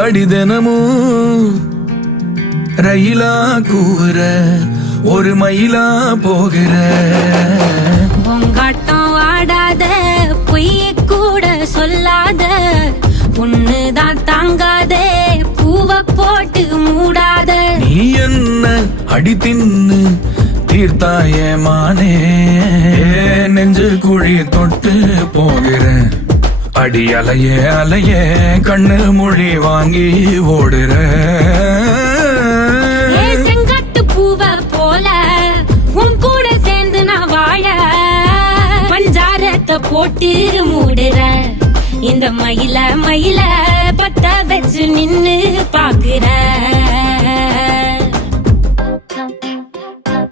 அடிதனமும் ரயிலா கூற ஒரு மயிலா போகிற பொங்காட்டம் ஆடாத பொய்ய கூட சொல்லாத பொண்ணுதான் தாங்காதே பூவ போட்டு மூடாத நீ என்ன அடி தின்னு தீர்த்தாயே மானே நெஞ்சு குழி தொட்டு போகிறேன் அடி அலையே அலையே கண்ணு மொழி வாங்கி ஓடுற செங்காட்டு பூவ போல உன் கூட சேர்ந்து நான் வாழ பஞ்சாரத்தை போட்டு மூடுற இந்த மயில மயில பத்த வச்சு நின்னு பாக்குற